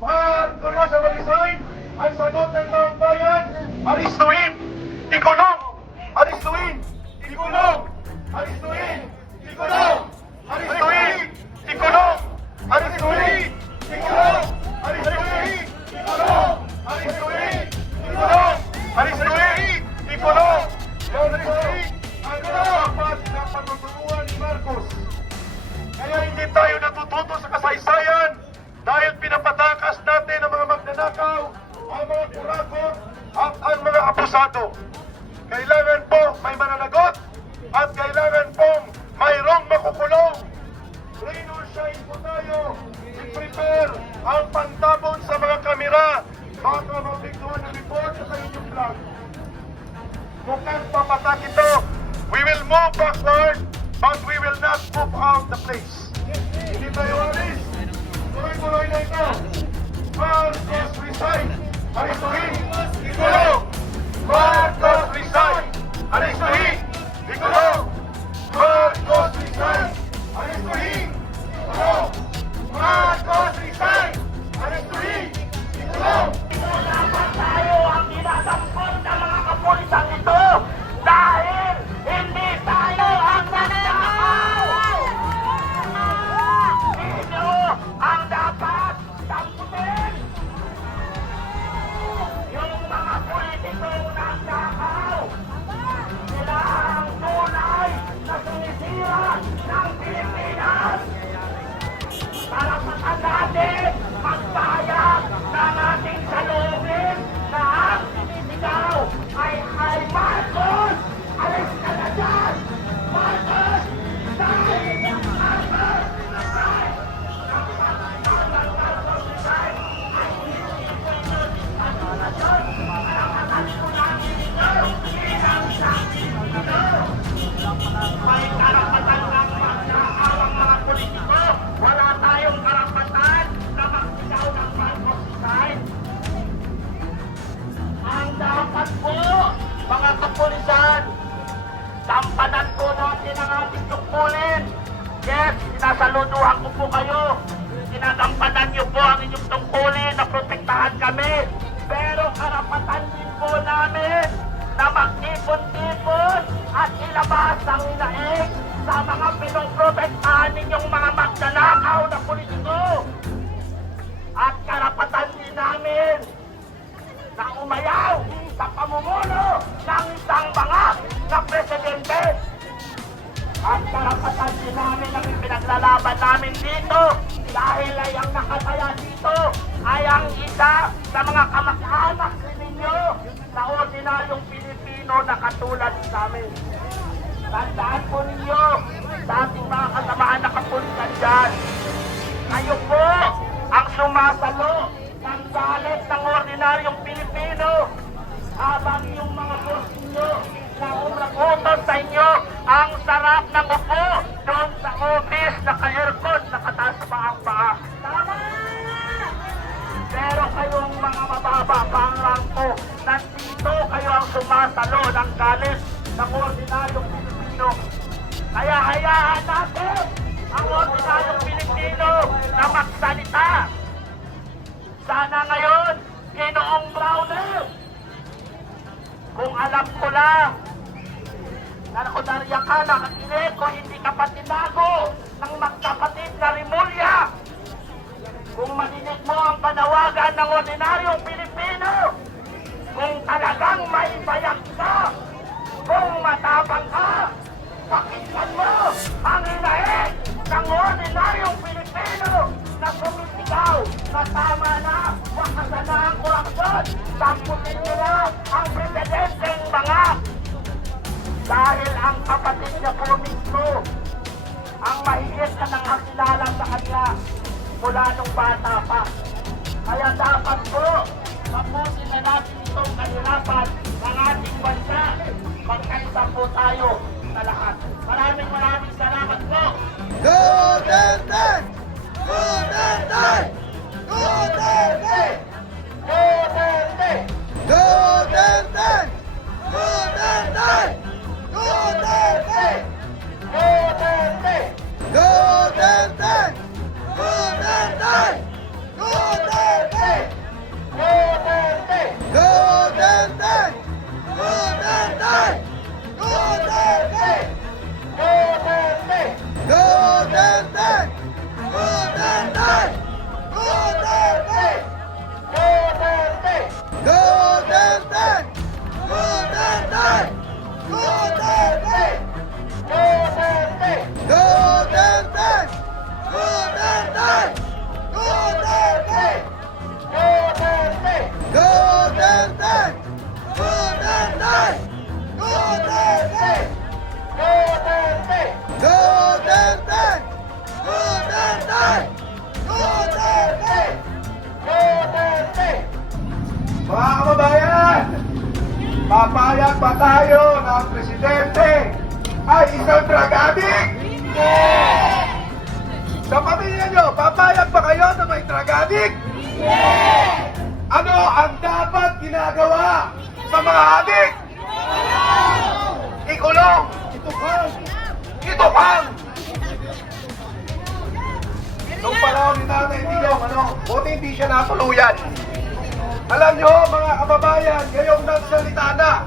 Kung nasa mag-resign, ang sagot ng taong bayan, aristuin, ikulong, aristuin, ikulong, aristuin, ikulong, aristuin, ikulong, aristuin, ikulong, aristuin, ikulong, aristuin, ikulong, aristuin, ikulong, aristuin, ang dapat na patuturuan ni Marcos. Kaya hindi tayo natututo sa kasaysayan dahil pinapatakas natin ang mga magnanakaw, ang mga kurakot, at ang mga abusado. Kailangan po may mananagot at kailangan pong mayroong makukulong. Rain or shine po tayo, i-prepare ang pantabon sa mga kamera baka mapigduhan ng report sa inyong vlog. Mukhang papatak ito. We will move backward, but we will not move out the place. Hindi tayo alis. Tuloy-tuloy na ito. Marcos resign. Aristuhin. Ikulong. Marcos resign. Aristuhin. Ikulong. Marcos resign. Aristuhin. Ikulong. Marcos resign. Aristuhin. Ikulong. Dapat tayo ang dinadampot ng mga kapulisan ito dahil hindi tayo ang nagnakaw! Sino ang dapat damputin? Yung mga politikong nagnakaw! Sila ang tunay na sumisira ng Pilipinas! Karapatan natin magbayad ng ating salubin na ang sinisigaw ay Marcos! Alis ka na dyan! Marcos! Resign! Marcos! Resign! Ang pagkakaw ng Marcos resign ay ang relasyon karapatan ko namin ito bilang sakin ito! May karapatan ng magnakaw ang mga politiko. Wala tayong karapatan na magsigaw ng Marcos resign. Ang dapat po, mga kapulisan, tampanan po natin ang ating tungkulin. Yes, sinasaluduhan ko po kayo. Sinagampanan niyo po ang inyong tungkulin na protektahan kami. Pero karapatan din po namin na magtipon-tipon at ilabas ang inaig sa mga pinoprotektahan ninyong mga magnanakaw na politiko. At karapatan din namin na umayaw sa pamumuno ng isang bangag na presidente. At karapatan din namin ang pinaglalaban namin dito dahil ay ang nakataya dito ay ang isa sa mga kamag-anak ninyo na ordinaryong Pilipino na katulad namin. Tandaan po ninyo sa ating mga kasamaan na kapulisan dyan. Kayo po ang sumasalo ng galit ng ordinaryong Pilipino habang yung mga boss ninyo na umagutos sa inyo ang sarap ng upo doon sa office naka-aircon, nakataas pa ang paa. Tama! Pero kayong mga mababa pang rangko, nandito kayo ang sumasalo ng galit ng ordinaryong Pilipino. Kaya hayaan natin ang ordinaryong Pilipino na magsalita. Sana ngayon, Ginoong Browner, kung alam ko lang na nakunarya ka, nakakinig ko, hindi ka pa tinago ng magkapatid na Rimulya. Kung marinig mo ang panawagan ng ordinaryong Pilipino, kung talagang may bayak ka, kung matapang ka, pakinggan mo ang inaig ng ordinaryong Pilipino na sumisigaw na tama na, wakasan na ang korupsyon, tamputin niyo na ang presidenteng mga. Dahil ang kapatid niya po mismo ang mahigit na nakakilala sa kanya mula nung bata pa. Kaya dapat po, tapusin na natin itong kahirapan ng ating bansa. Magkaisa po tayo sa lahat. Maraming salamat po. Duterte! Duterte! Duterte! Duterte! Duterte! Duterte! Duterte! Duterte! Duterte! Duterte! Duterte! Duterte! Duterte! Duterte! Duterte! Duterte! Duterte! Duterte! Duterte! Duterte! Duterte! Duterte! Duterte! Duterte! Duterte! Mga kababayan, papayag ba tayo na ang presidente ay isang drug addict? Sa pamilya nyo, papayag ba kayo na may drug addict? Ano ang dapat ginagawa sa mga addict? Ikulong! Itukang! Itukang! Nung panahon ni Nanay Digong, buti hindi siya natuluyan. Alam nyo, mga kababayan, ngayong nagsalita na,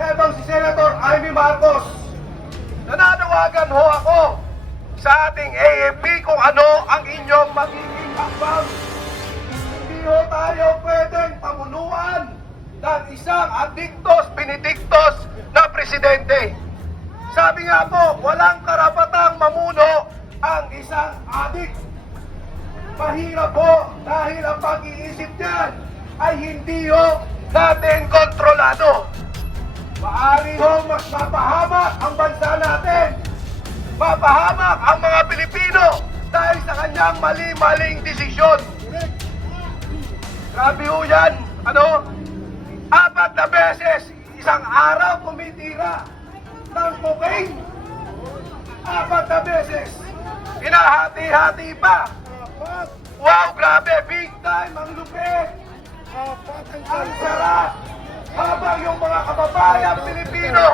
etong si Senator Amy Marcos, nananawagan ho ako sa ating AFP kung ano ang inyong magiging hakbang. Hindi ho tayo pwedeng pamunuan ng isang adiktos, binidiktos na presidente. Sabi nga po, walang karapatang mamuno ang isang adik. Mahirap po dahil ang pag-iisip niyan ay hindi ho natin kontrolado. Maaari ho mas mapahamak ang bansa natin. Mapahamak ang mga Pilipino dahil sa kanyang mali-maling desisyon. Grabe ho yan. 4 na beses isang araw tumitira ng cocaine. 4 na beses. Hinahati-hati pa. Wow, grabe, big time, ang lupit. Ang sarap. Habang yung mga kababayan Pilipino,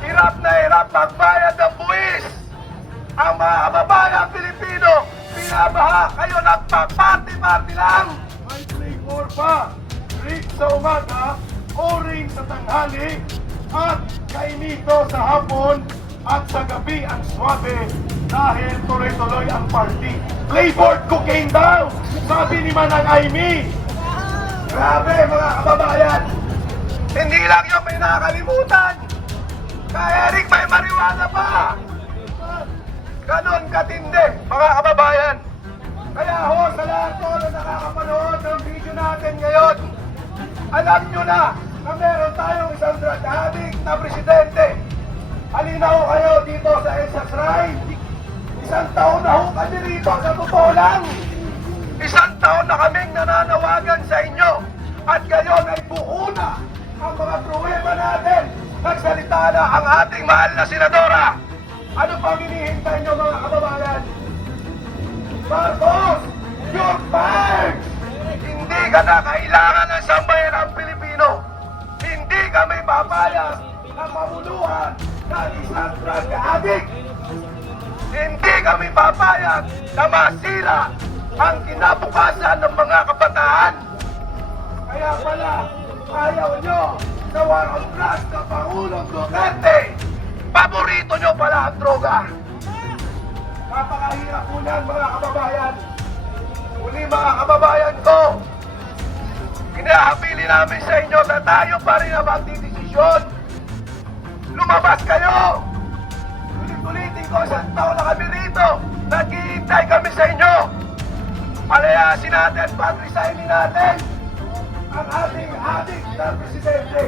hirap na hirap magbayad ng buwis. Ang mga kababayan Pilipino, binabaha, kayo nagpa-party-party lang. May flavor pa. Rick sa umaga, orange sa tanghali, at kainito sa hapon, at sa gabi ang swabe dahil tuloy-tuloy ang party. Flavored cocaine daw, sabi ni Manang Amy. Grabe mga kababayan, hindi lang yung may nakakalimutan. Kay Eric may marijuana pa. Ganon katindi mga kababayan. Kaya ho sa lahat po na nakakapanood ng video natin ngayon, alam nyo na meron tayong isang drug addict na presidente. Halina ho kayo dito sa EDSA Shrine. 1 taon na ho kami rito, sa totoo lang. 1 taon na kaming nananawagan sa inyo. At ngayon ay buo na ang mga pruweba natin. Nagsalita na ang ating mahal na senadora. Ano pang hinihintay nyo mga kababayan? Marcos, you're fired! Hindi ka na kailangan ng sambayanang Pilipino. Hindi kami papayag na mamuluhan ng isang drug addict. Hindi kami papayag na masira ang kinabukasan ng mga kabataan. Kaya pala, ayaw nyo sa war on drugs na Pangulong Duterte. Paborito nyo pala ang droga. Napakahirap po yan mga kababayan. Muli mga kababayan ko, hinahapili namin sa inyo na tayo pa rin ang magdidesisyon. Lumabas kayo! Ulit-ulitin ko, 1 taon na kami rito. Naghihintay kami sa inyo. Palayasin natin, patrisainin natin ang ating adik na presidente.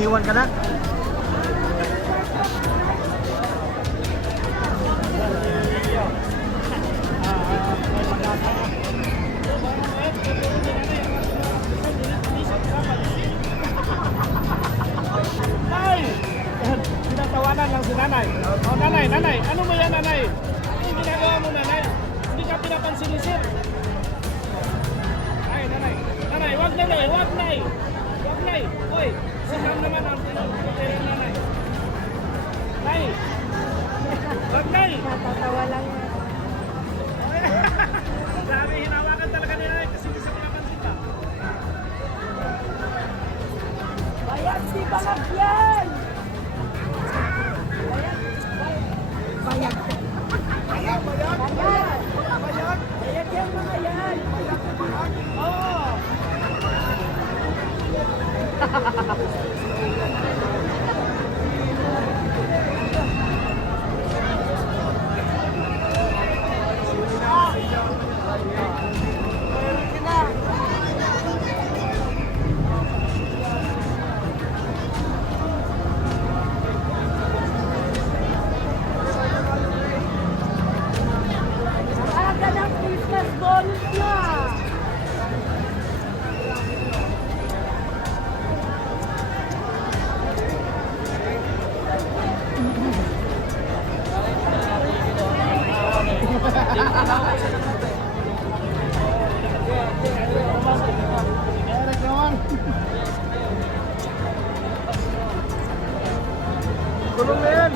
iniwan ka na? Nay! Tinatawanan lang si nanay. Oh, nanay, nanay. Ano mo yan, nanay? Anong ginagawa mo, nanay? Hindi ka pinapansin ni sir. Ay, nanay. Nanay, wag nanay, wag nay. Wag nay. Uy, si ma'am naman ang tinutira nanay. Nay! Wag nay! Natatawa lang yan. Grabe, hinawakan talaga ni nanay kasi hindi sa pinapansin pa. Bayad si Balak yan! Bayad. Bayad. Bayad. Bayad yan mga yan. Oo! Aga ng Christmas bonus na! Kulong na yan!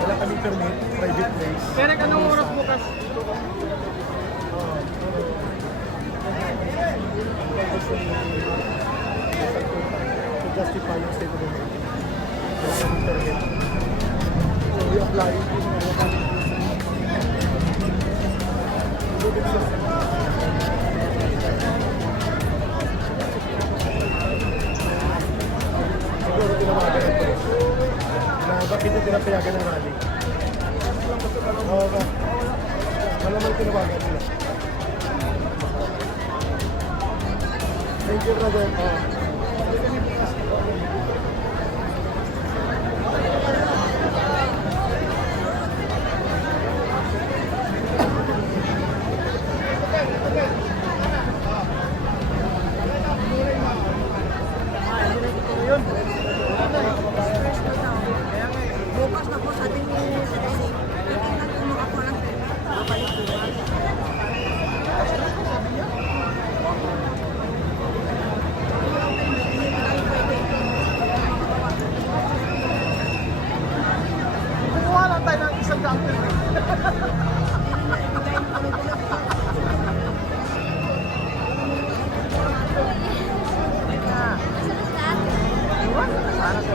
Wala kami permit, private place. Pero anong oras bukas? To justify yung state of emergency. Wala kami permit. So we apply. Siguro tinawagan ng police. Na bakit ito tinapayagan ng rally? Oo ba? Malamang tinawagan sila. Thank you, brother. Bukas na po sa ating kasi titignan kung makakuha ng pera. Babalik bukas. Kumuha lang tayo ng isang daan permit. Para sa